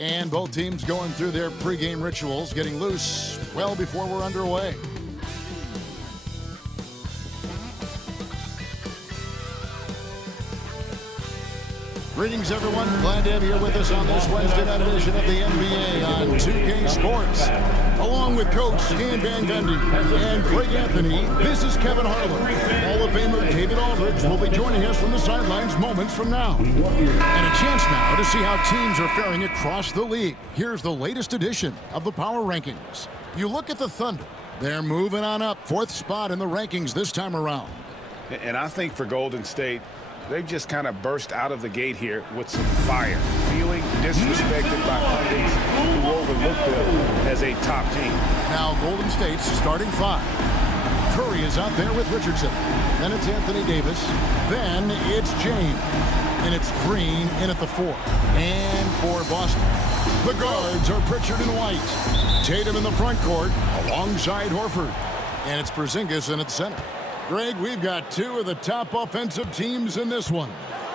And both teams going through their pregame rituals, getting loose well before we're underway. Greetings, everyone. Glad to have you here with us on this Wednesday night edition of the NBA on 2K Sports. Along with Coach Stan Van Gundy and Greg Anthony, this is Kevin Harlan. Hall of Famer David Aldridge will be joining us from the sidelines moments from now. And a chance now to see how teams are faring across the league. Here's the latest edition of the Power Rankings. You look at the Thunder. They're moving on up, 4th spot in the rankings this time around. And I think for Golden State, they've just kind of burst out of the gate here with some fire, feeling disrespected by pundits who overlooked them as a top team. Now Golden State's starting 5. Curry is out there with Richardson. Then it's Anthony Davis. Then it's James. And it's Green in at the 4. And for Boston, the guards are Pritchard and White. Tatum in the front court alongside Horford. And it's Porzingis in at center. Greg, we've got 2 of the top offensive teams in this one.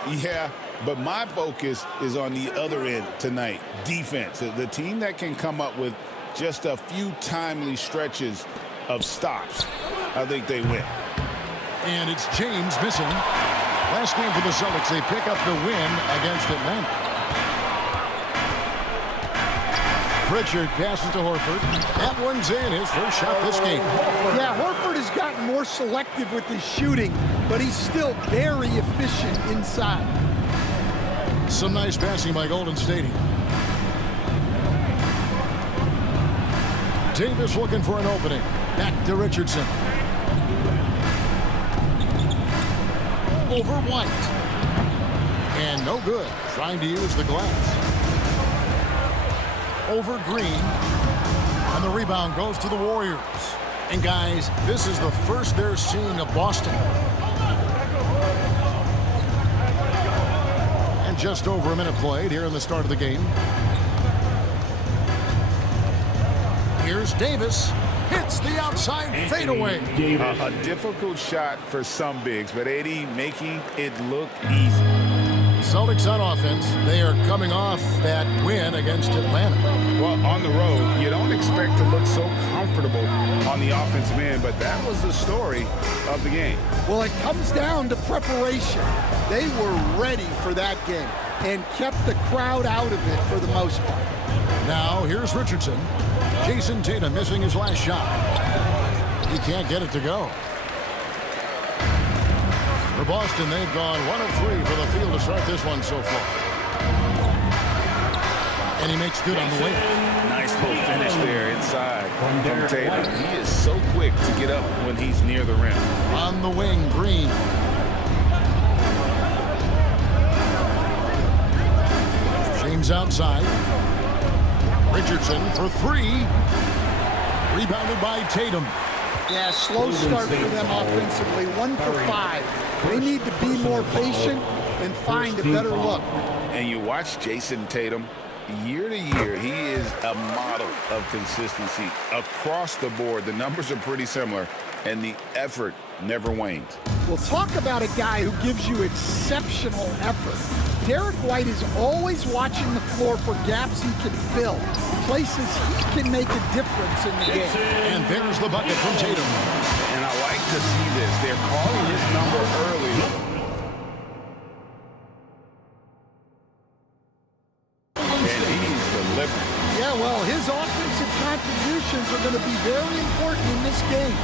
Yeah, but my focus is on the other end tonight, defense. The team that can come up with just a few timely stretches of stops, I think they win. And it's James missing. Last game for the Celtics, they pick up the win against Atlanta. Pritchard passes to Horford. That one's in, his first shot this game. Yeah, Horford has gotten more selective with his shooting, but he's still very efficient inside. Some nice passing by Golden State here. Davis looking for an opening. Back to Richardson. Over White. And no good. Trying to use the glass. Over Green, and the rebound goes to the Warriors. And guys, this is the first they're seeing of Boston. And just over a minute played here in the start of the game. Here's Davis, hits the outside fadeaway. A difficult shot for some bigs, but AD making it look easy. Celtics on offense, they are coming off that win against Atlanta. Well, on the road, you don't expect to look so comfortable on the offensive end, but that was the story of the game. Well, it comes down to preparation. They were ready for that game and kept the crowd out of it for the most part. Now, here's Richardson. Jason Tatum missing his last shot. He can't get it to go. For Boston, they've gone 1 of 3 for the field to start this one so far. And he makes good on the way. Nice little finish there inside from Tatum. He is so quick to get up when he's near the rim. On the wing, Green. James outside. Richardson for 3. Rebounded by Tatum. Yeah, slow start for them offensively. 1 for 5. They need to be more patient and find a better look. And you watch Jason Tatum, year to year, he is a model of consistency across the board. The numbers are pretty similar, and the effort never wanes. Well, talk about a guy who gives you exceptional effort. Derek White is always watching the floor for gaps he can fill, places he can make a difference in the game. And there's the bucket from Tatum. And I like to see this. They're calling his number early. And he's delivering. Yeah, well, his offensive contributions are going to be very important in this game.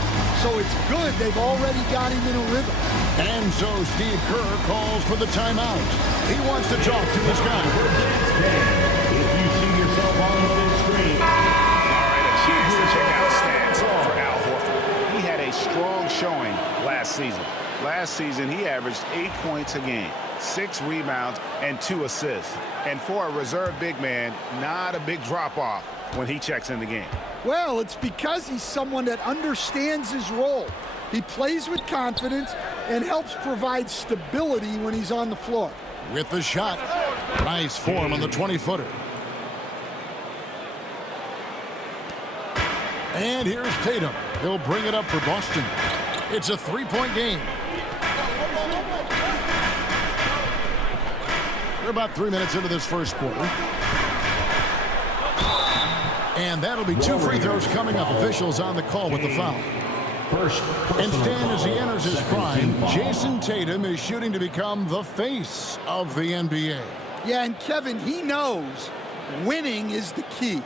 So it's good they've already got him in a rhythm. And so Steve Kerr calls for the timeout. He wants to talk to his guy. If you see yourself on the big screen. All right, a chance to check out stats for Al Horford. He had a strong showing last season. Last season, he averaged 8 points a game, 6 rebounds, and 2 assists. And for a reserve big man, not a big drop-off when he checks in the game. Well, it's because he's someone that understands his role. He plays with confidence and helps provide stability when he's on the floor. With the shot. Nice form on the 20-footer. And here's Tatum. He'll bring it up for Boston. It's a 3-point game. We're about 3 minutes into this first quarter. And that'll be 2 free throws coming up. Officials on the call with the foul. First And Stan, as he foul. enters his prime, Jason Tatum is shooting to become the face of the NBA. Yeah, and Kevin, he knows winning is the key.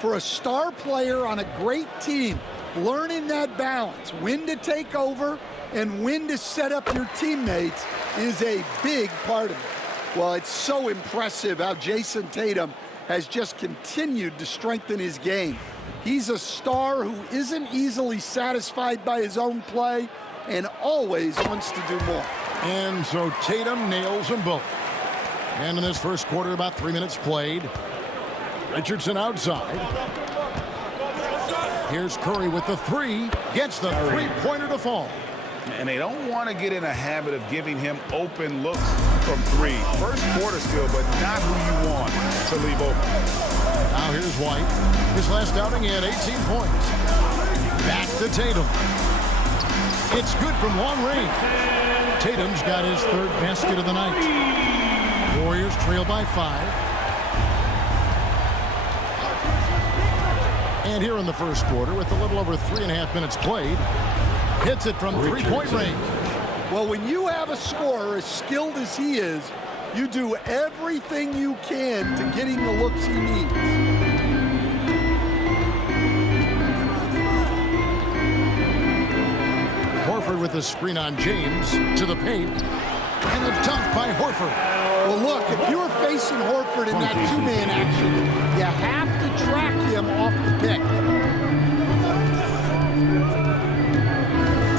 For a star player on a great team, learning that balance, when to take over and when to set up your teammates, is a big part of it. Well, it's so impressive how Jason Tatum has just continued to strengthen his game. He's a star who isn't easily satisfied by his own play and always wants to do more. And so Tatum nails them both. And in this first quarter, about 3 minutes played. Richardson outside. Here's Curry with the 3. Gets the three-pointer to fall. And they don't want to get in a habit of giving him open looks from 3. First quarter still, but not who you want to leave open. Now here's White. His last outing, he had 18 points. Back to Tatum. It's good from long range. Tatum's got his 3rd basket of the night. Warriors trail by 5. And here in the first quarter, with a little over 3.5 minutes played, hits it from three-point range. Well, when you have a scorer as skilled as he is, you do everything you can to get him the looks he needs. Horford with the screen on James to the paint. And a dunk by Horford. Well, look, if you're facing Horford in that 2-man action, you have to track him off the pick.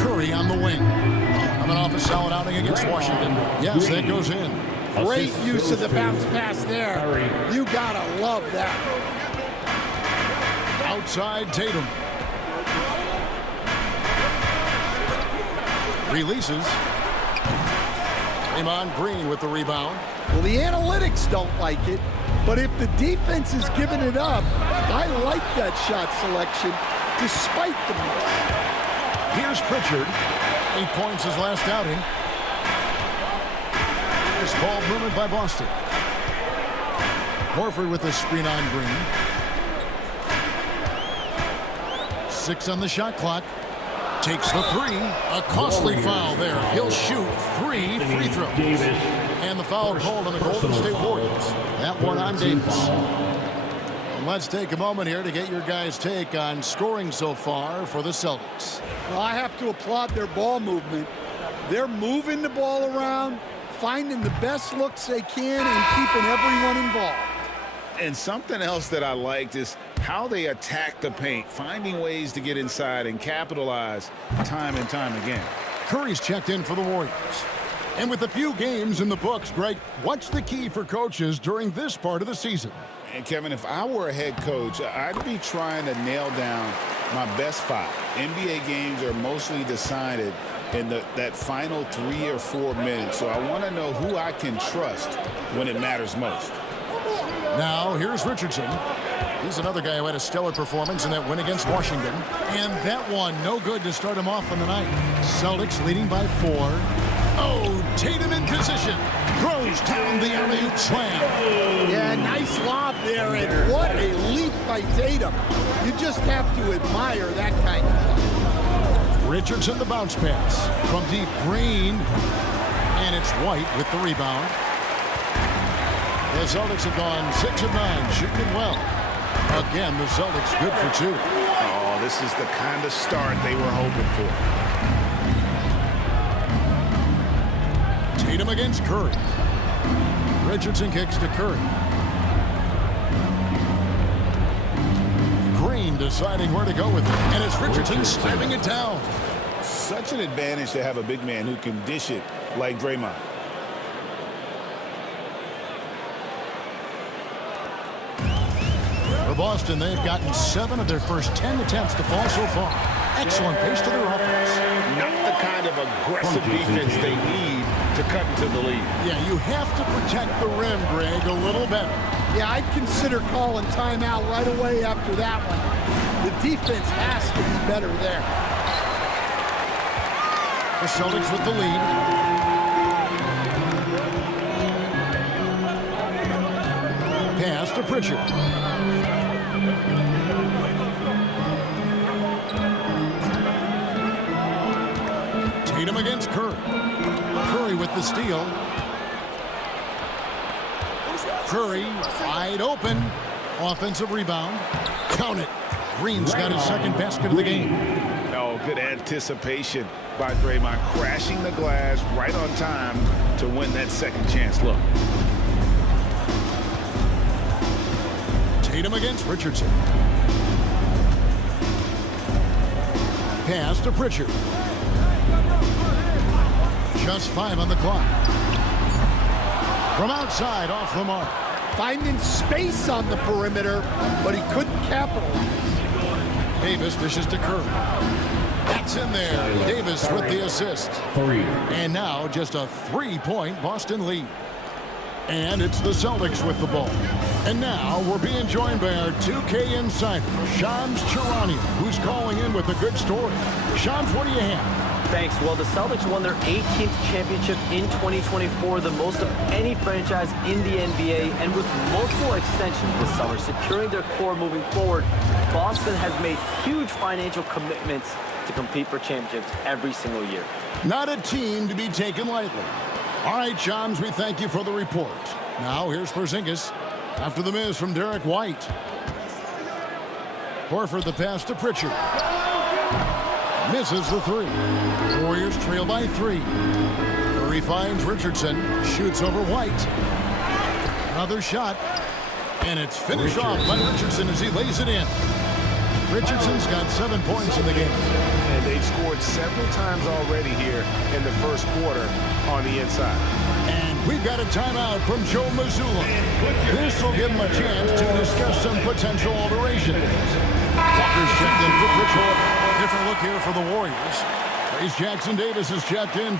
Curry on the wing. Coming off a solid outing against Washington. Yes, that goes in. Great use of the bounce pass there. You gotta love that. Outside Tatum. Releases. Draymond Green with the rebound. Well, the analytics don't like it, but if the defense is giving it up, I like that shot selection despite the miss. Here's Pritchard. 8 points his last outing. This ball movement by Boston. Horford with the screen on Green. 6 on the shot clock. Takes the 3. A costly foul there. He'll shoot 3 free throws. And the foul called on the Golden State Warriors. That one on Davis. And let's take a moment here to get your guys' take on scoring so far for the Celtics. Well, I have to applaud their ball movement. They're moving the ball around, finding the best looks they can, and keeping everyone involved. And something else that I liked is how they attack the paint, finding ways to get inside and capitalize time and time again. Curry's checked in for the Warriors. And with a few games in the books, Greg, what's the key for coaches during this part of the season? And Kevin, if I were a head coach, I'd be trying to nail down my best 5. NBA games are mostly decided in that final 3 or 4 minutes. So I want to know who I can trust when it matters most. Now, here's Richardson. He's another guy who had a stellar performance in that win against Washington. And that one, no good to start him off on the night. Celtics leading by 4. Oh, Tatum in position. Throws down the alley-oop slam. Yeah, nice lob there, and what a leap by Tatum. You just have to admire that kind of play. Richardson the bounce pass from deep. Green. And it's White with the rebound. The Celtics have gone 6 of 9, shooting it well. Again, the Celtics good for 2. Oh, this is the kind of start they were hoping for. Tatum against Curry. Richardson kicks to Curry. Green deciding where to go with it. And it's Richardson slamming it down. Such an advantage to have a big man who can dish it like Draymond. For Boston, they've gotten 7 of their first 10 attempts to fall so far. Excellent pace to their offense. Not the kind of aggressive defense they need to cut into the lead. Yeah, you have to protect the rim, Greg, a little better. Yeah, I'd consider calling timeout right away after that one. The defense has to be better there. The Celtics with the lead. Pass to Pritchard. Curry. Curry with the steal. Curry wide open. Offensive rebound. Count it. Green's got his second basket of the game. Oh, good anticipation by Draymond, crashing the glass right on time to win that second chance look. Tatum against Richardson. Pass to Pritchard. Just 5 on the clock. From outside, off the mark. Finding space on the perimeter, but he couldn't capitalize. Davis dishes to Curry. That's in there. Davis with the assist. 3. And now just a 3-point Boston lead. And it's the Celtics with the ball. And now we're being joined by our 2K insider, Shams Charania, who's calling in with a good story. Shams, what do you have? Thanks. Well, the Celtics won their 18th championship in 2024, the most of any franchise in the NBA, and with multiple extensions this summer, securing their core moving forward, Boston has made huge financial commitments to compete for championships every single year. Not a team to be taken lightly. All right, Shams, we thank you for the report. Now, here's Porzingis after the miss from Derek White. Horford the pass to Pritchard. Misses the 3. Warriors trail by 3. Curry finds Richardson. Shoots over White. Another shot. And it's finished off by Richardson as he lays it in. Richardson's got 7 points in the game. And they've scored several times already here in the first quarter on the inside. And we've got a timeout from Joe Mazzulla. This will give him a chance to discuss some potential alterations. Walker's checked in for Pritchard. Different look here for the Warriors. Trace Jackson Davis is checked in.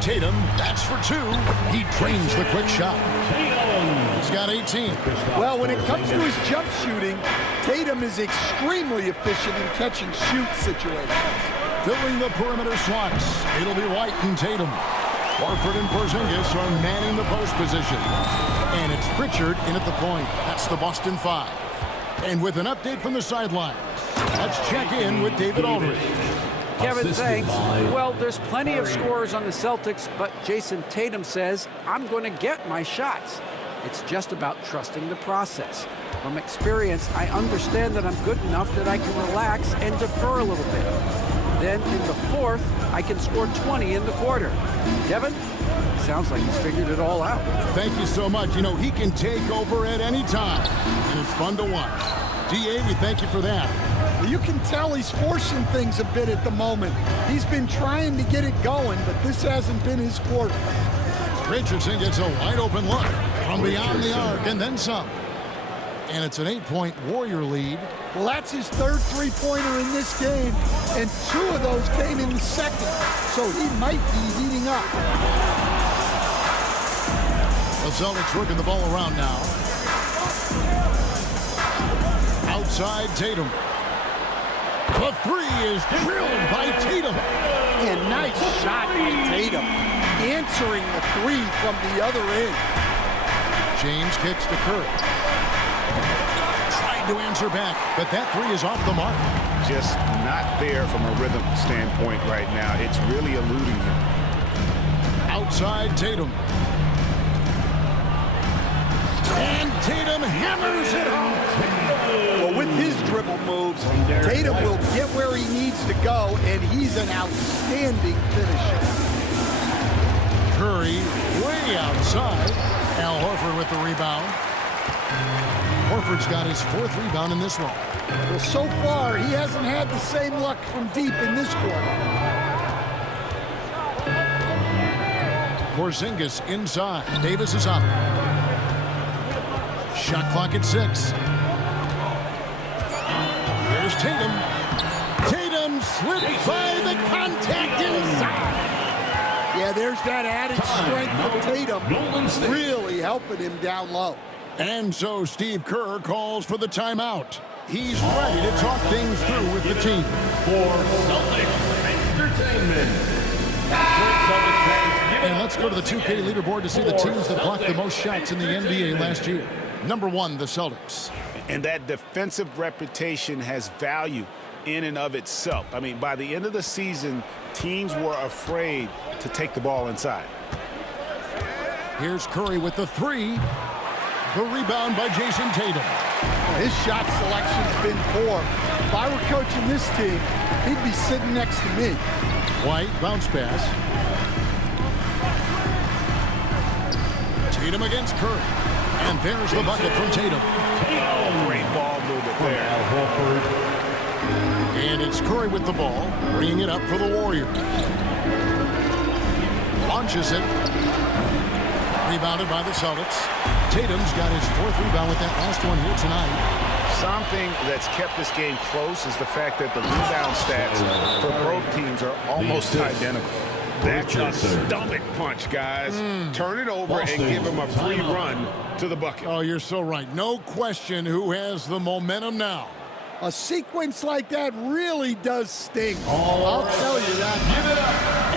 Tatum, that's for 2. He drains the quick shot. He's got 18. Well, when it comes to his jump shooting, Tatum is extremely efficient in catch-and-shoot situations. Filling the perimeter slots. It'll be White and Tatum. Horford and Porzingis are manning the post position. And it's Pritchard in at the point. That's the Boston 5. And with an update from the sidelines, let's check in with David Aldridge. Kevin, thanks. Well, there's plenty of scorers on the Celtics, but Jason Tatum says, I'm going to get my shots. It's just about trusting the process. From experience, I understand that I'm good enough that I can relax and defer a little bit. Then in the fourth, I can score 20 in the quarter. Kevin, sounds like he's figured it all out. Thank you so much. You know, he can take over at any time, and it's fun to watch. DA, we thank you for that. You can tell he's forcing things a bit at the moment. He's been trying to get it going, but this hasn't been his quarter. Richardson gets a wide open look from beyond the arc and then some. And it's an 8-point Warrior lead. Well, that's his third three-pointer in this game, and 2 of those came in the second, so he might be heating up. The Celtics working the ball around now. Outside Tatum. The 3 is drilled by Tatum. And nice shot by Tatum, answering the 3 from the other end. James kicks to Curry. Tried to answer back, but that 3 is off the mark. Just not there from a rhythm standpoint right now. It's really eluding him. Outside Tatum. And Tatum hammers it home. Well, with his dribble moves, Tatum will get where he needs to go, and he's an outstanding finisher. Curry way outside. Al Horford with the rebound. Horford's got his 4th rebound in this one. Well, so far, he hasn't had the same luck from deep in this quarter. Porzingis inside. Davis is on it. Shot clock at 6. Here's Tatum. Tatum slipped by the contact inside. Yeah, there's that added strength of Tatum, really helping him down low. And so Steve Kerr calls for the timeout. He's ready to talk things through with the team. For Celtics Entertainment. Celtics fans, give And let's go to the 2K leaderboard to see the teams that blocked the most shots in the NBA last year. Number 1, the Celtics. And that defensive reputation has value in and of itself. I mean, by the end of the season, teams were afraid to take the ball inside. Here's Curry with the 3. The rebound by Jason Tatum. His shot selection's been poor. If I were coaching this team, he'd be sitting next to me. White, bounce pass. Tatum against Curry. And there's the bucket from Tatum. Oh, great ball movement there. And it's Curry with the ball, bringing it up for the Warriors. Launches it. Rebounded by the Celtics. Tatum's got his 4th rebound with that last one here tonight. Something that's kept this game close is the fact that the rebound stats for both teams are almost identical. That's a stomach punch, guys. Turn it over and give him a free run to the bucket. Oh, you're so right. No question who has the momentum now. A sequence like that really does sting. I'll tell you that.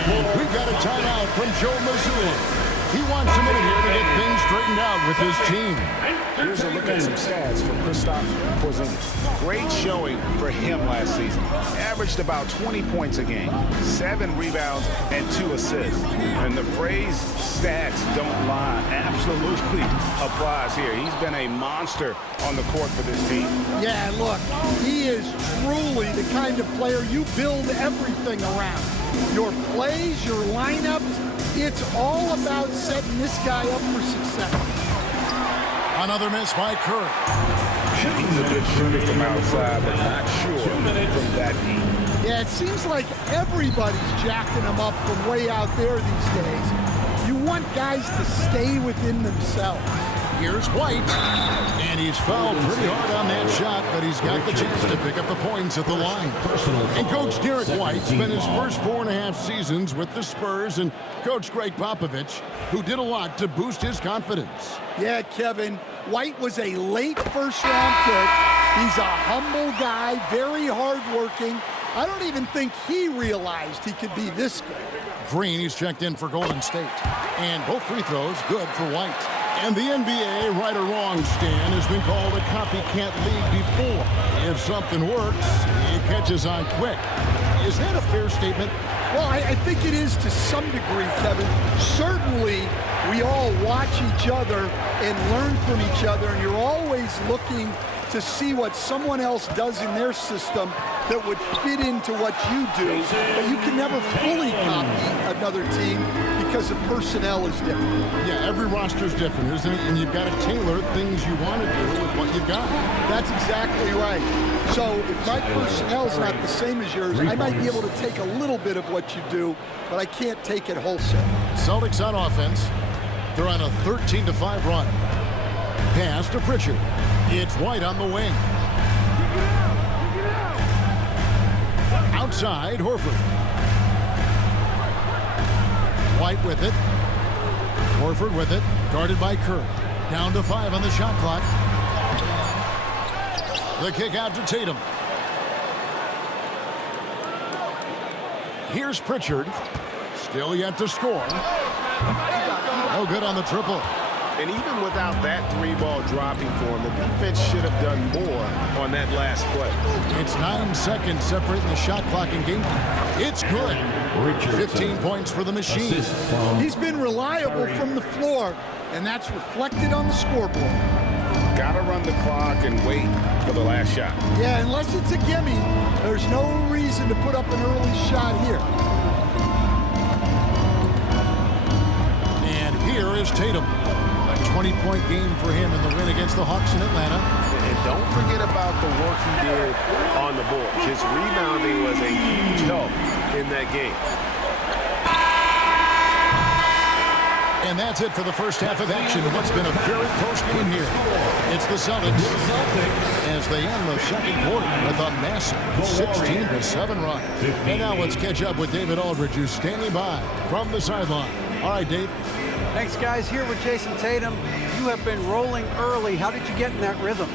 And we've got a timeout from Joe Mazzulla. He wants a minute here to get things straightened out with his team. Here's a look at some stats for Kristaps Porzingis. Great showing for him last season. Averaged about 20 points a game, 7 rebounds, and 2 assists. And the phrase stats don't lie absolutely applies here. He's been a monster on the court for this team. Yeah, look, he is truly the kind of player you build everything around. Your plays, your lineups, it's all about setting this guy up for success. Another miss by Curry. He's a good shooter from outside, but not sure from that deep. Yeah, it seems like everybody's jacking him up from way out there these days. You want guys to stay within themselves. Here's White, and he's fouled pretty hard on that shot, but he's got the chance to pick up the points at the line. And Coach Derek White spent his first 4.5 seasons with the Spurs and Coach Greg Popovich, who did a lot to boost his confidence. Yeah, Kevin, White was a late first-round pick. He's a humble guy, very hardworking. I don't even think he realized he could be this good. Green, he's checked in for Golden State. And both free throws good for White. And the NBA, right or wrong, Stan, has been called a copycat league before. If something works, it catches on quick. Is that a fair statement? Well, I think it is to some degree, Kevin. Certainly, we all watch each other and learn from each other, and you're always looking to see what someone else does in their system that would fit into what you do. But you can never fully copy another team because the personnel is different. Yeah, every roster's different, isn't it? And you've got to tailor things you want to do with what you've got. That's exactly right. So if my personnel's not the same as yours, I might be able to take a little bit of what you do, but I can't take it wholesale. Celtics on offense. They're on a 13-5 run. Pass to Pritchard. It's White on the wing. Outside, Horford. White with it. Horford with it. Guarded by Curry. Down to 5 on the shot clock. The kick out to Tatum. Here's Pritchard. Still yet to score. No good on the triple. And even without that 3-ball dropping for him, the defense should have done more on that last play. It's 9 seconds separating the shot clock and game. It's good. 15 points for the machine. He's been reliable from the floor, and that's reflected on the scoreboard. Got to run the clock and wait for the last shot. Yeah, unless it's a gimme, there's no reason to put up an early shot here. And here is Tatum. A 20-point game for him in the win against the Hawks in Atlanta. And don't forget about the work he did on the board. His rebounding was a huge help in that game. And that's it for the first half of action in what's been a very close game here. It's the Celtics as they end the second quarter with a massive 16-7 run. And now let's catch up with David Aldridge, who's standing by from the sideline. All right, Dave. Thanks, guys. Here with Jason Tatum. You have been rolling early. How did you get in that rhythm?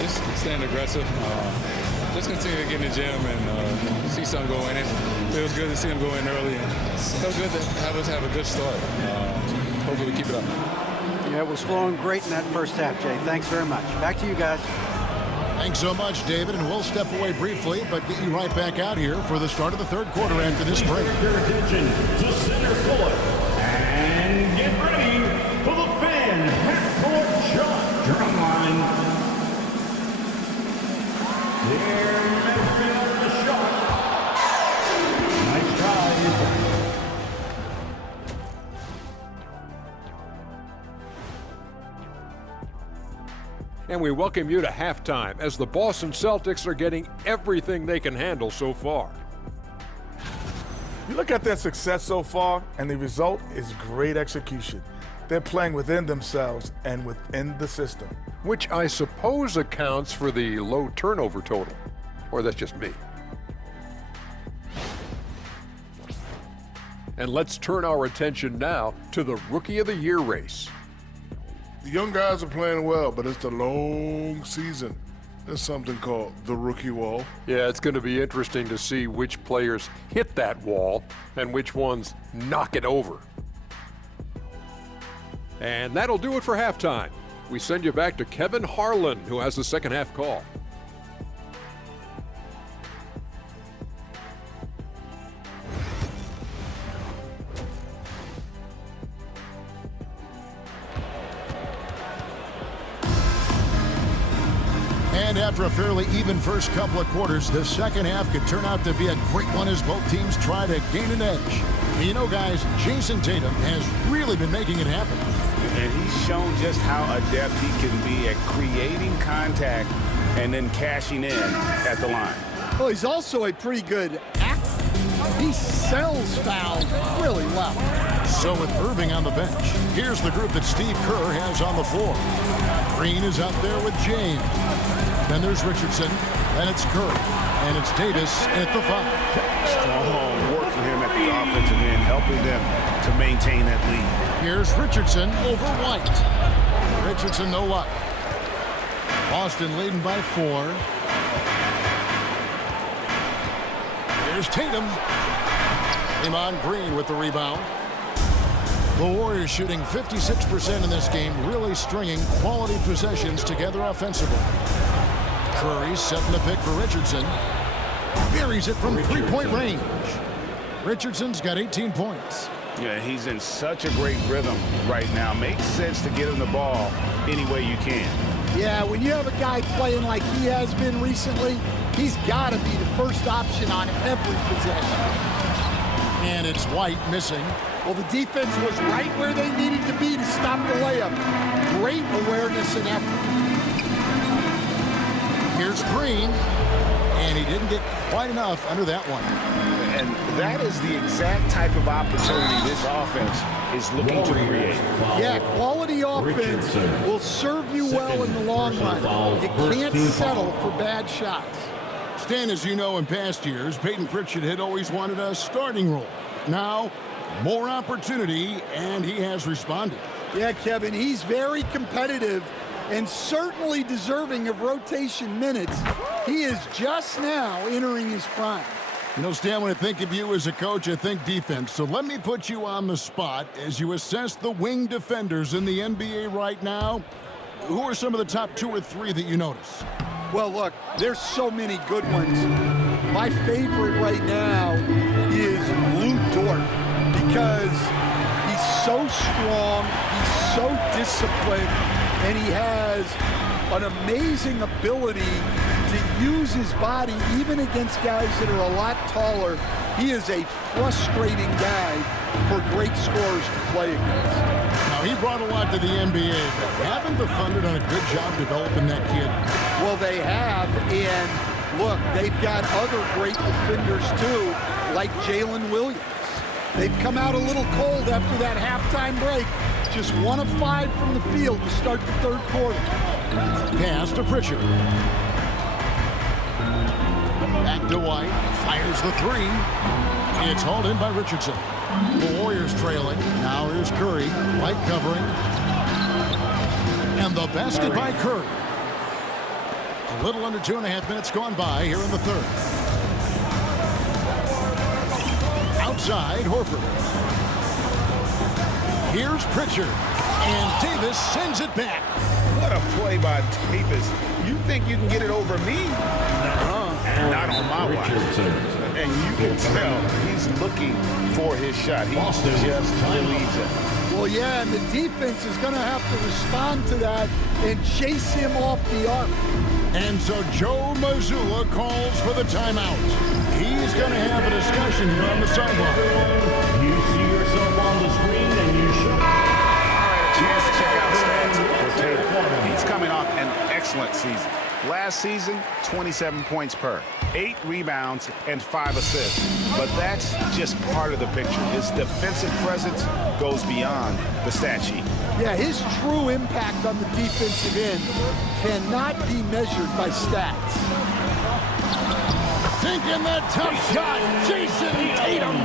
Just staying aggressive. just continue to get in the gym and see something go in. It feels good to see him go in early. And it feels good to have us have a good start. Hopefully we keep it up. Yeah, it was flowing great in that first half, Jay. Thanks very much. Back to you guys. Thanks so much, David, and we'll step away briefly, but get you right back out here for the start of the third quarter after this break. Your attention to center court and get ready for the fan half-court shot drum line. There has been the shot. Nice try. And we welcome you to halftime as the Boston Celtics are getting everything they can handle so far. You look at their success so far, and the result is great execution. They're playing within themselves and within the system. Which I suppose accounts for the low turnover total. Or that's just me. And let's turn our attention now to the Rookie of the Year race. The young guys are playing well, but it's a long season. There's something called the rookie wall. Yeah, it's going to be interesting to see which players hit that wall and which ones knock it over. And that'll do it for halftime. We send you back to Kevin Harlan, who has the second half call. And after a fairly even first couple of quarters, the second half could turn out to be a great one as both teams try to gain an edge. You know, guys, Jason Tatum has really been making it happen. And he's shown just how adept he can be at creating contact and then cashing in at the line. Well, he's also a pretty good actor. He sells fouls really well. So with Irving on the bench, here's the group that Steve Kerr has on the floor. Green is out there with James. Then there's Richardson, then it's Curry, and it's Davis at the 5. Strong work for him at the offensive end, helping them to maintain that lead. Here's Richardson over White. Richardson, no luck. Boston leading by 4. Here's Tatum. Draymond Green with the rebound. The Warriors shooting 56% in this game, really stringing quality possessions together offensively. Curry setting the pick for Richardson. Buries it from three-point range. Richardson's got 18 points. Yeah, he's in such a great rhythm right now. Makes sense to get him the ball any way you can. Yeah, when you have a guy playing like he has been recently, he's got to be the first option on every possession. And it's White missing. Well, the defense was right where they needed to be to stop the layup. Great awareness and effort. Here's Green, and he didn't get quite enough under that one. And that is the exact type of opportunity this offense is looking to create. Yeah, quality offense will serve you well in the long run. You can't settle for bad shots. Stan, as you know, in past years, Peyton Pritchard had always wanted a starting role. Now, more opportunity, and he has responded. Yeah, Kevin, he's very competitive and certainly deserving of rotation minutes. He is just now entering his prime. You know, Stan, when I think of you as a coach, I think defense. So let me put you on the spot as you assess the wing defenders in the NBA right now. Who are some of the top 2 or 3 that you notice? Well, look, there's so many good ones. My favorite right now is Lou Dort because he's so strong, he's so disciplined, and he has an amazing ability to use his body even against guys that are a lot taller. He is a frustrating guy for great scorers to play against. Now, he brought a lot to the NBA, but haven't the Thunder done a good job developing that kid? Well, they have, and look, they've got other great defenders too, like Jalen Williams. They've come out a little cold after that halftime break. Just 1 of 5 from the field to start the third quarter. Pass to Pritchard. Back to White. Fires the 3. It's hauled in by Richardson. The Warriors trailing. Now here's Curry. White covering. And the basket by Curry. A little under 2.5 minutes gone by here in the third. Outside, Horford. Here's Pritchard. And Davis sends it back. What a play by Davis. You think you can get it over me? Nuh-uh. Not on my watch. And you can tell he's looking for his shot. He just believes it. Well, yeah, and the defense is going to have to respond to that and chase him off the arc. And so Joe Mazzulla calls for the timeout. He's going to have a discussion here on the sideline. You see yourself on the screen and you should. All right, a chance to check out stats for Tatum. He's coming off an excellent season. Last season, 27 points per, 8 rebounds, and 5 assists. But that's just part of the picture. His defensive presence goes beyond the stat sheet. Yeah, his true impact on the defensive end cannot be measured by stats. Thinking that tough shot, Jason Tatum.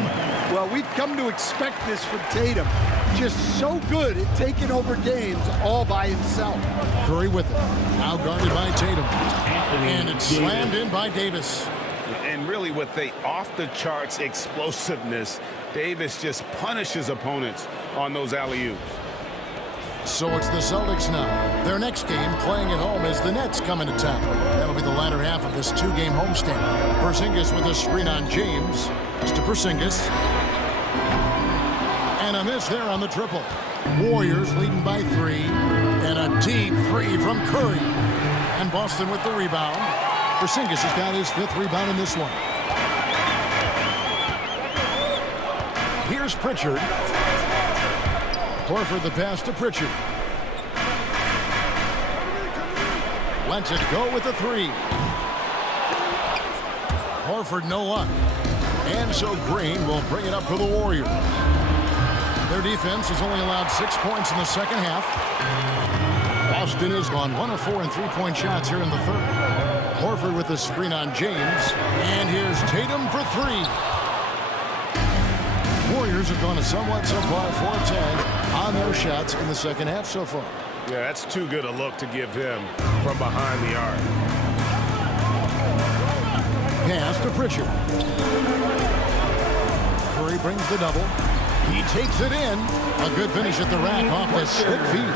Well, we've come to expect this from Tatum. Just so good at taking over games all by himself. Curry with it. Now guarded by Tatum. And it's slammed in by Davis. And really with the off-the-charts explosiveness, Davis just punishes opponents on those alley-oops. So it's the Celtics now. Their next game, playing at home, is the Nets coming to town. That'll be the latter half of this two-game homestand. Porzingis with a screen on James. It's to Porzingis. And a miss there on the triple. Warriors leading by 3. And a deep 3 from Curry. And Boston with the rebound. Porzingis has got his 5th rebound in this one. Here's Pritchard. Horford the pass to Pritchard. Lets it go with the 3. Horford no luck. And so Green will bring it up for the Warriors. Their defense has only allowed 6 points in the second half. Boston has gone 1 of 4 in three-point shots here in the third. Horford with the screen on James. And here's Tatum for 3. Warriors have gone a somewhat subpar 4-10 on their shots in the second half so far. Yeah, that's too good a look to give him from behind the arc. Pass to Pritchard. Curry brings the double. He takes it in. A good finish at the rack off the slick feed.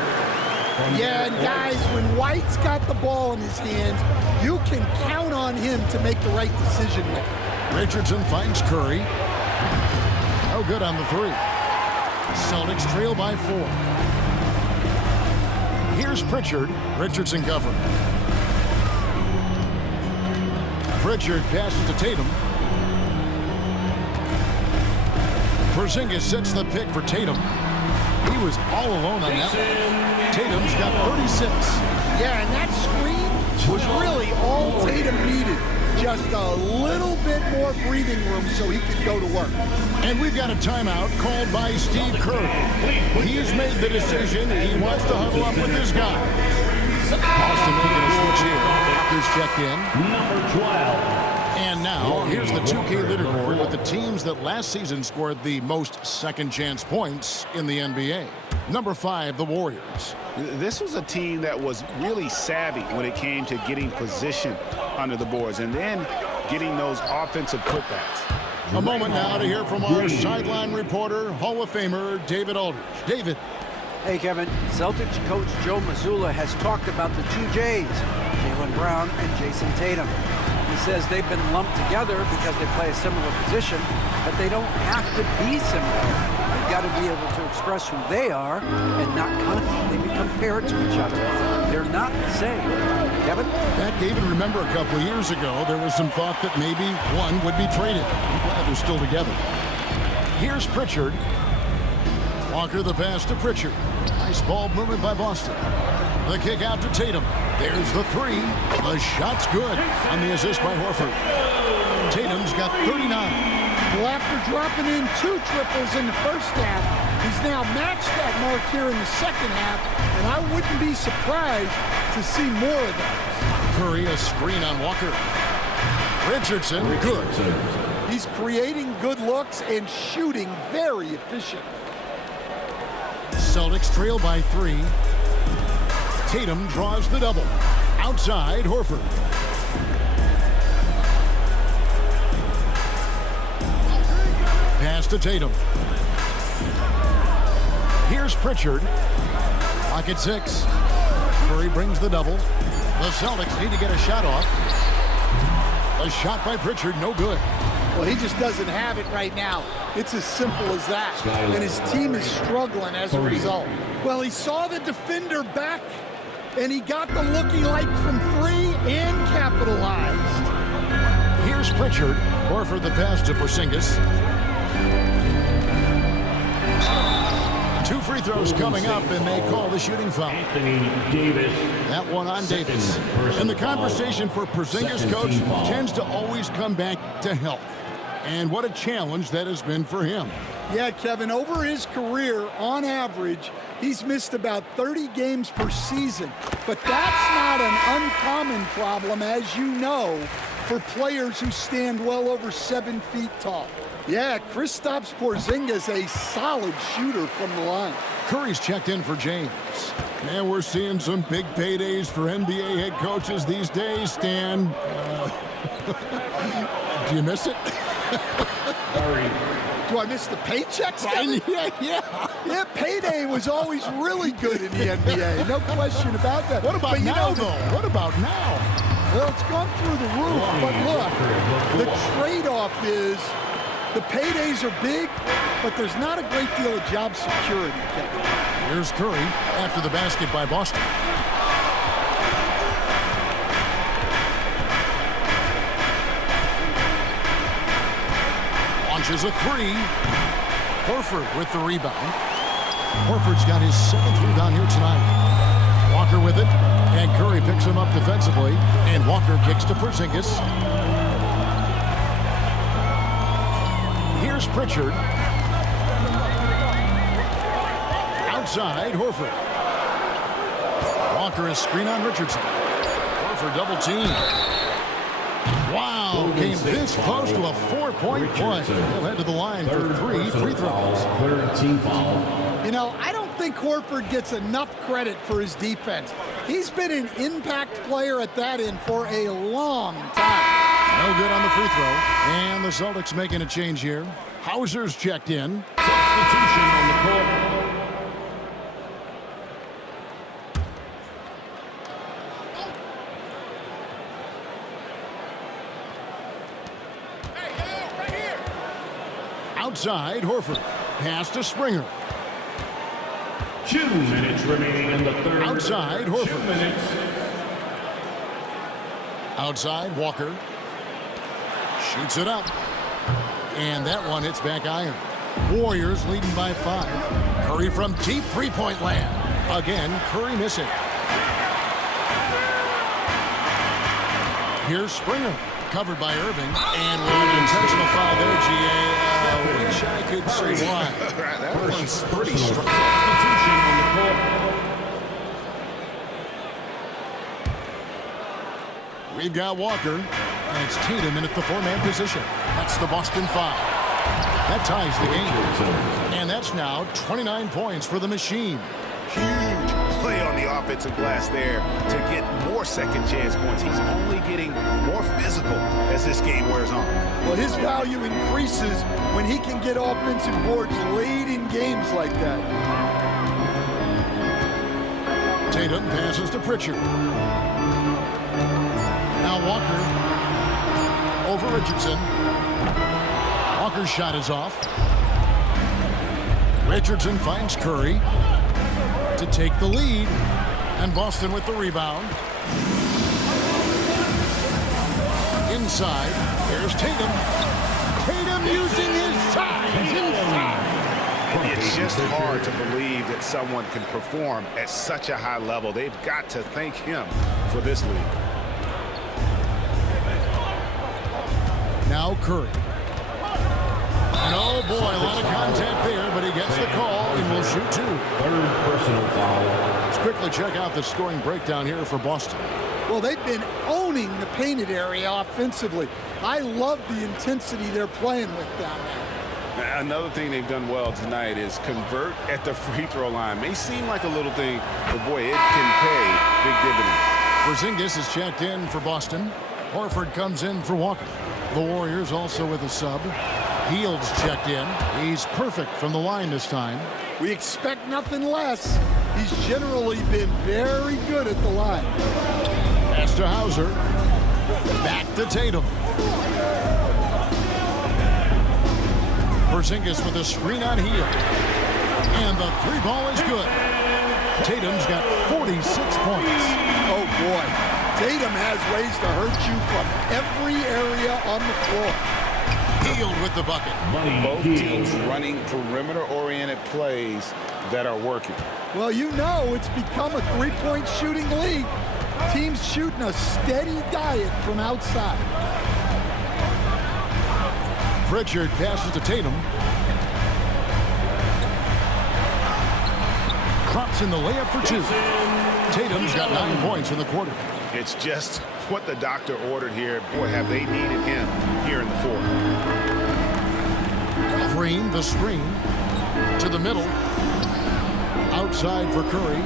Yeah, and guys, when White's got the ball in his hands, you can count on him to make the right decision with it. Richardson finds Curry. No good on the 3. Celtics trail by 4. Here's Pritchard. Richardson covered. Pritchard passes to Tatum. Porzingis sets the pick for Tatum. He was all alone on that one. Tatum's got 36. Yeah, and that screen was really all Tatum needed. Just a little bit more breathing room so he could go to work. And we've got a timeout called by Steve Kerr. He's made the decision. He wants to huddle up with his guys. Boston making a switch here. Walker's checked in. Number 12. And now, here's the 2K leaderboard with the teams that last season scored the most second-chance points in the NBA. Number 5, the Warriors. This was a team that was really savvy when it came to getting position under the boards and then getting those offensive putbacks. A moment now to hear from our sideline reporter, Hall of Famer David Aldridge. David. Hey, Kevin. Celtics coach Joe Mazzulla has talked about the 2 J's, Jaylen Brown and Jason Tatum. He says they've been lumped together because they play a similar position, but they don't have to be similar. They've got to be able to express who they are and not constantly be compared to each other. They're not the same. Kevin? That, David, remember a couple of years ago, there was some thought that maybe one would be traded. Glad they're still together. Here's Pritchard. Walker the pass to Pritchard. Nice ball movement by Boston. The kick out to Tatum. There's the 3. The shot's good on the assist by Horford. Tatum's got 39. Well, after dropping in 2 triples in the first half, he's now matched that mark here in the second half, and I wouldn't be surprised to see more of that. Curry, a screen on Walker. Richardson, good. He's creating good looks and shooting very efficiently. Celtics trail by 3. Tatum draws the double. Outside, Horford. Pass to Tatum. Here's Pritchard. Pocket 6. Curry brings the double. The Celtics need to get a shot off. A shot by Pritchard, no good. Well, he just doesn't have it right now. It's as simple as that. And his team is struggling as a result. Well, he saw the defender back, and he got the look he liked from 3 and capitalized. Here's Pritchard. Horford the pass to Porzingis. 2 free throws coming up, and they call the shooting foul. Anthony Davis. That one on Davis. And the conversation for Porzingis, coach, tends to always come back to health. And what a challenge that has been for him. Yeah, Kevin, over his career, on average, he's missed about 30 games per season. But that's not an uncommon problem, as you know, for players who stand well over 7 feet tall. Yeah, Kristaps Porzingis, a solid shooter from the line. Curry's checked in for James. And we're seeing some big paydays for NBA head coaches these days, Stan. Do you miss it? Do I miss the paychecks? Yeah, payday was always really good in the NBA. No question about that. What about now, though? What about now? Well, it's gone through the roof, but look, the trade-off is the paydays are big, but there's not a great deal of job security, Kevin. Here's Curry after the basket by Boston. Launches a 3. Horford with the rebound. Horford's got his 7th rebound here tonight. Walker with it, and Curry picks him up defensively, and Walker kicks to Porzingis. Here's Pritchard. Outside, Horford. Walker is screen on Richardson. Horford double team. Wow, came this close to a 4-point play. He'll head to the line for 3 free throws. Third team foul. You know, I don't think Horford gets enough credit for his defense. He's been an impact player at that end for a long time. No good on the free throw. And the Celtics making a change here. Hauser's checked in. Substitution on the court. Outside, Horford. Pass to Springer. 2 minutes remaining in the third. Outside, 2 Horford. minutes. Outside, Walker. Shoots it up. And that one hits back iron. Warriors leading by 5. Curry from deep three-point land. Again, Curry missing. Here's Springer. Covered by Irving. And with an intentional foul there, GA. I wish I could say why. That one's pretty strong. Substitution on the court. We've got Walker, and it's Tatum in at the 4-man position. That's the Boston foul. That ties the game. And that's now 29 points for the machine. Huge play on the offensive glass there to get more second chance points. He's only getting more physical as this game wears on. Well, his value increases when he can get offensive boards late in games like that. Tatum passes to Pritchard. Now Walker over Richardson. Walker's shot is off. Richardson finds Curry to take the lead, and Boston with the rebound. Inside, there's Tatum. Tatum using his size inside. It's just hard to believe that someone can perform at such a high level. They've got to thank him for this lead. Now Curry. And oh boy, a lot of contact there, but he gets the call and will shoot 2. Third personal foul. Let's quickly check out the scoring breakdown here for Boston. Well, they've been owning the painted area offensively. I love the intensity they're playing with down there. Another thing they've done well tonight is convert at the free throw line. May seem like a little thing, but boy, it can pay big dividends. Porzingis is checked in for Boston. Horford comes in for Walker. The Warriors also with a sub. Hield's checked in. He's perfect from the line this time. We expect nothing less. He's generally been very good at the line. Pass to Hauser. Back to Tatum. Porzingis with a screen on Hield. And the three ball is good. Tatum's got 46 points. Oh, boy. Tatum has ways to hurt you from every area on the floor. Hield with the bucket. Both teams running perimeter-oriented plays that are working. Well, you know it's become a three-point shooting league. Teams shooting a steady diet from outside. Pritchard passes to Tatum. Drops in the layup for two. Tatum's got 9 points in the quarter. It's just what the doctor ordered here. Boy, have they needed him here in the fourth. Green, the screen. To the middle. Outside for Curry.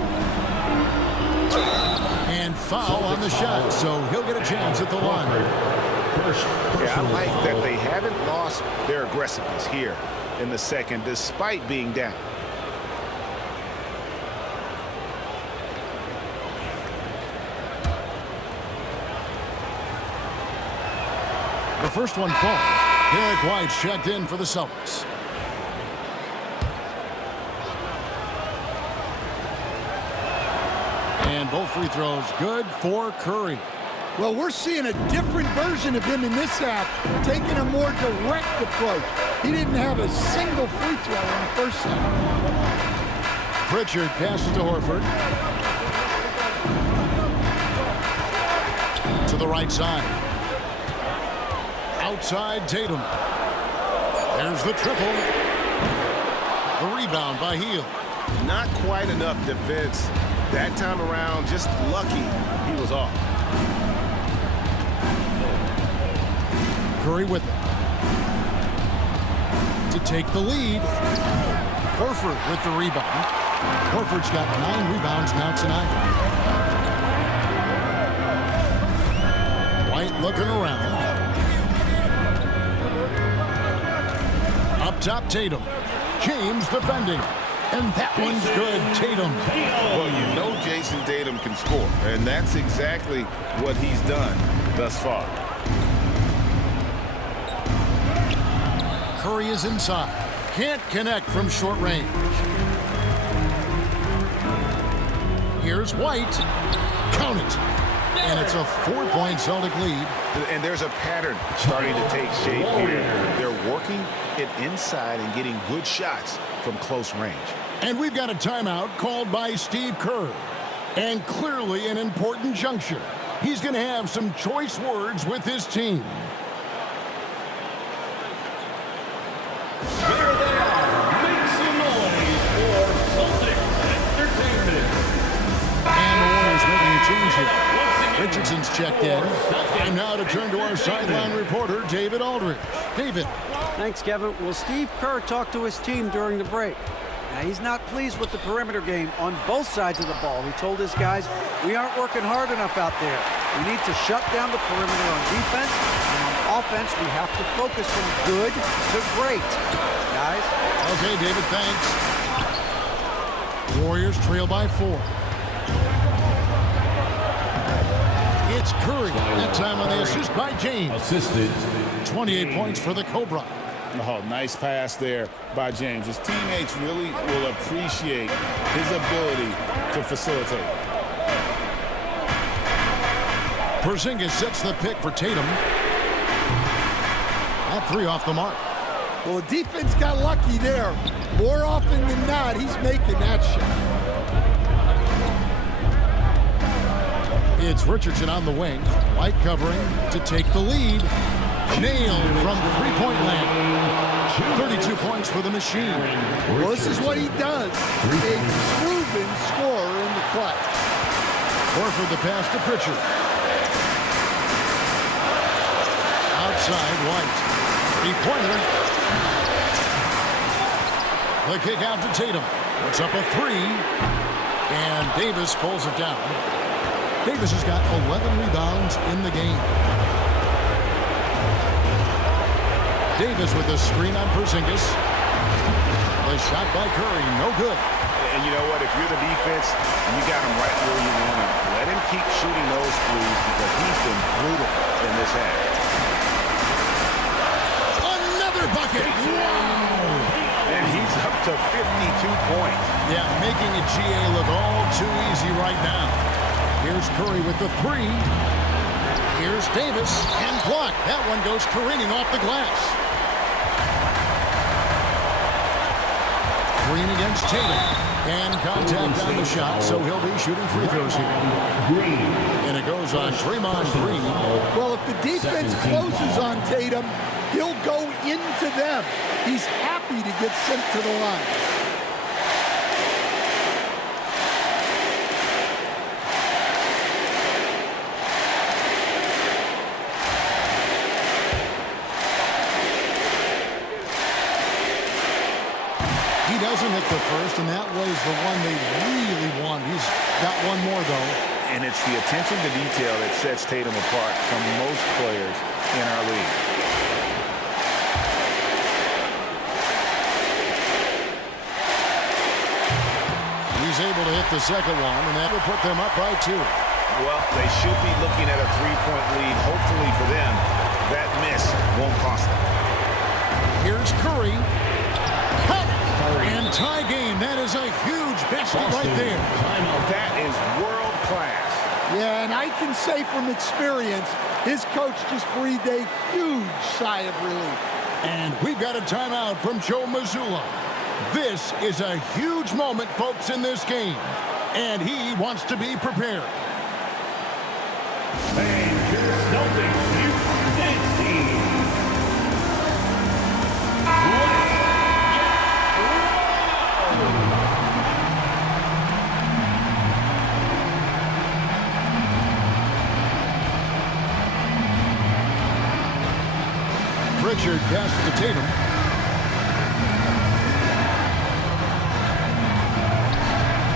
And foul on the shot, so he'll get a chance at the line. Yeah, I like that they haven't lost their aggressiveness here in the second, despite being down. The first one falls. Derek White's checked in for the Celtics. And both free throws good for Curry. Well, we're seeing a different version of him in this half, taking a more direct approach. He didn't have a single free throw in the first half. Pritchard passes to Horford. To the right side. Outside Tatum. There's the triple. The rebound by Hield. Not quite enough defense that time around. Just lucky he was off. Curry with it. To take the lead. Horford with the rebound. Horford's got 9 rebounds now tonight. White looking around. Up top, Tatum. James defending. And that one's good. Tatum. Well, you know Jason Tatum can score, and that's exactly what he's done thus far. Curry is inside. Can't connect from short range. Here's White. Count it. And it's a 4-point Celtic lead. And there's a pattern starting to take shape here. They're working it inside and getting good shots from close range. And we've got a timeout called by Steve Kerr. And clearly an important juncture. He's going to have some choice words with his team. There they are. Make some noise for Celtics Entertainment. And the Warriors making a change here. Richardson's checked in. And now to turn to our sideline reporter, David Aldridge. David. Thanks, Kevin. Well, Steve Kerr talked to his team during the break. Now, he's not pleased with the perimeter game on both sides of the ball. He told his guys, we aren't working hard enough out there. We need to shut down the perimeter on defense, and on offense, we have to focus from good to great. Guys? Okay, David, thanks. Warriors trail by 4. It's Curry. That time on the assist by James. Assisted. 28 points for the Cobra. Oh, nice pass there by James. His teammates really will appreciate his ability to facilitate. Porzingis sets the pick for Tatum. That 3 off the mark. Well, the defense got lucky there. More often than not, he's making that shot. It's Richardson on the wing. White covering to take the lead. Nailed from 3-point land. 32 points for the machine. Well, this is what he does. A proven scorer in the clutch. Horford the pass to Pritchard. Outside, White. 3-pointer. The kick out to Tatum. Puts up a 3. And Davis pulls it down. Davis has got 11 rebounds in the game. Davis with a screen on Porzingis. The shot by Curry, no good. And you know what? If you're the defense, you got him right where you want him. Let him keep shooting those threes because he's been brutal in this half. Another bucket. Wow. And he's up to 52 points. Yeah, making a GA look all too easy right now. Here's Curry with the three. Here's Davis and blocked. That one goes careening off the glass. Green against Tatum. And contact on the shot, so he'll be shooting free throws here. And it goes on Draymond Green. Well, if the defense closes on Tatum, he'll go into them. He's happy to get sent to the line. He doesn't hit the first, and that was the one they really wanted. He's got one more, though. And it's the attention to detail that sets Tatum apart from most players in our league. He's able to hit the second one, and that will put them up by 2. Well, they should be looking at a three-point lead. Hopefully for them, that miss won't cost them. Here's Curry. And tie game. That is a huge basket right there. That is world class. Yeah, and I can say from experience, his coach just breathed a huge sigh of relief. And we've got a timeout from Joe Mazzulla. This is a huge moment, folks, in this game. And he wants to be prepared. And your Celtics Youth Dance Team. Pritchard passes to Tatum.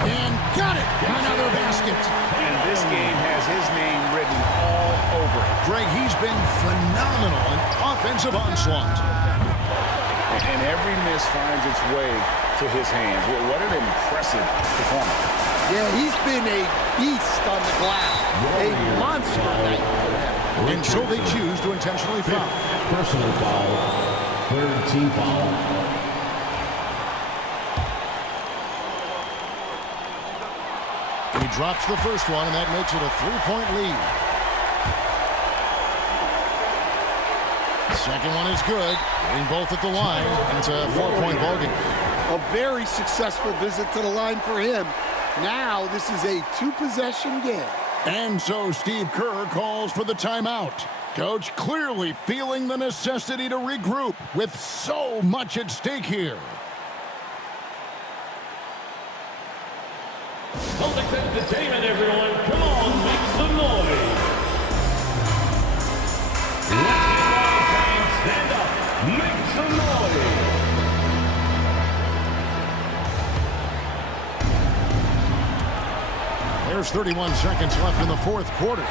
And got it! Another basket. And this game has his name written all over it. Greg, he's been phenomenal in offensive onslaught. And every miss finds its way to his hands. Well, what an impressive performance. Yeah, he's been a beast on the glass. A monster night for them. And so they choose to intentionally foul. Personal foul. Third team foul. He drops the first one, and that makes it a 3-point lead. Second one is good. Getting both at the line, and it's a 4-point ballgame. A very successful visit to the line for him. Now this is a 2-possession game. And so Steve Kerr calls for the timeout. Coach clearly feeling the necessity to regroup with so much at stake here. Celtics entertainment, everyone. Come on, make some noise. Let's get loud, fans. Stand up. Make some noise. There's 31 seconds left in the fourth quarter.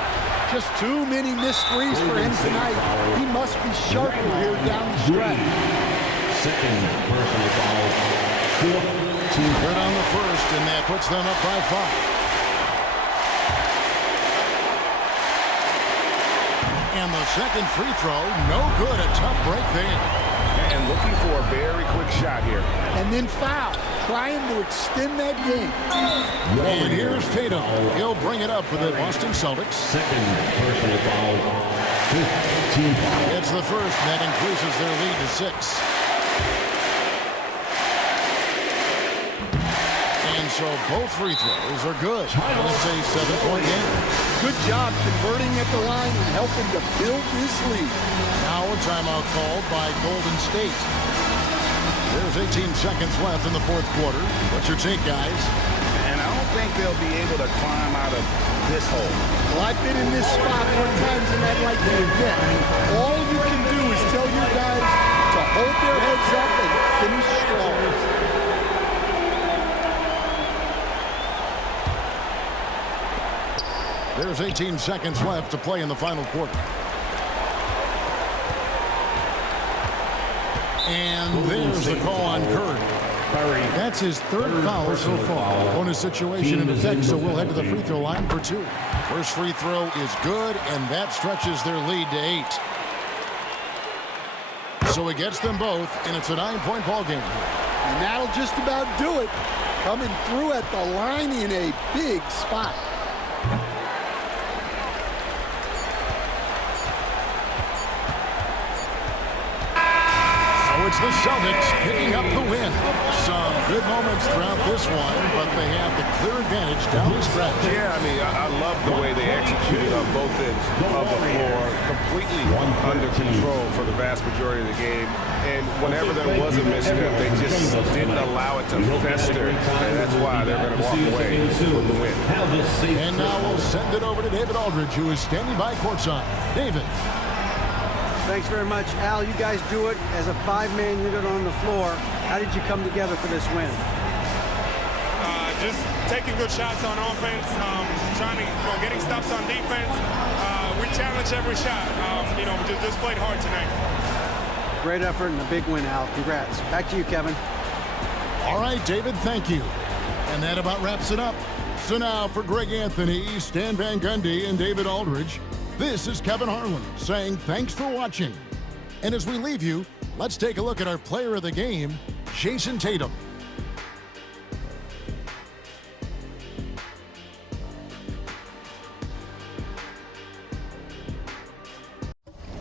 Just too many missed threes for him tonight. He must be sharper here down the stretch. Second personal foul. Fourth team Good on the first, and that puts them up by 5. And the second free throw, no good. A tough break there. And looking for a very quick shot here. And then foul, trying to extend that game. And here's Tatum. He'll bring it up for the Boston Celtics. Second personal foul. Fifth team foul. It's the first, and that increases their lead to 6. And so both free throws are good. It's a 7-point game. Good job converting at the line and helping to build this lead. Now a timeout called by Golden State. There's 18 seconds left in the fourth quarter. What's your take, guys? And I don't think they'll be able to climb out of this hole. Well, I've been in this spot more times than I'd like to admit. All you can do is tell your guys to hold their heads up and finish strong. There's 18 seconds left to play in the final quarter. And there's the call on Curry. That's his third foul so far. Bonus situation in effect, so we'll head to the free throw line for 2. First free throw is good, and that stretches their lead to 8. So it gets them both, and it's a 9-point ball game. And that'll just about do it. Coming through at the line in a big spot. So it's the Celtics picking up the win. Some good moments throughout this one, but they have the clear advantage down the stretch. Yeah, I mean, I love the way they executed on both ends of the floor, completely under control for the vast majority of the game. And whenever there was a misstep, they just didn't allow it to fester, and that's why they're going to walk away with the win. And now we'll send it over to David Aldridge, who is standing by courtside. David. Thanks very much, Al. You guys do it as a 5-man unit on the floor. How did you come together for this win? Just taking good shots on offense, getting stops on defense. We challenge every shot. We just played hard tonight. Great effort and a big win, Al. Congrats. Back to you, Kevin. All right, David, thank you. And that about wraps it up. So now for Greg Anthony, Stan Van Gundy, and David Aldridge, this is Kevin Harlan saying thanks for watching. And as we leave you, let's take a look at our player of the game, Jason Tatum.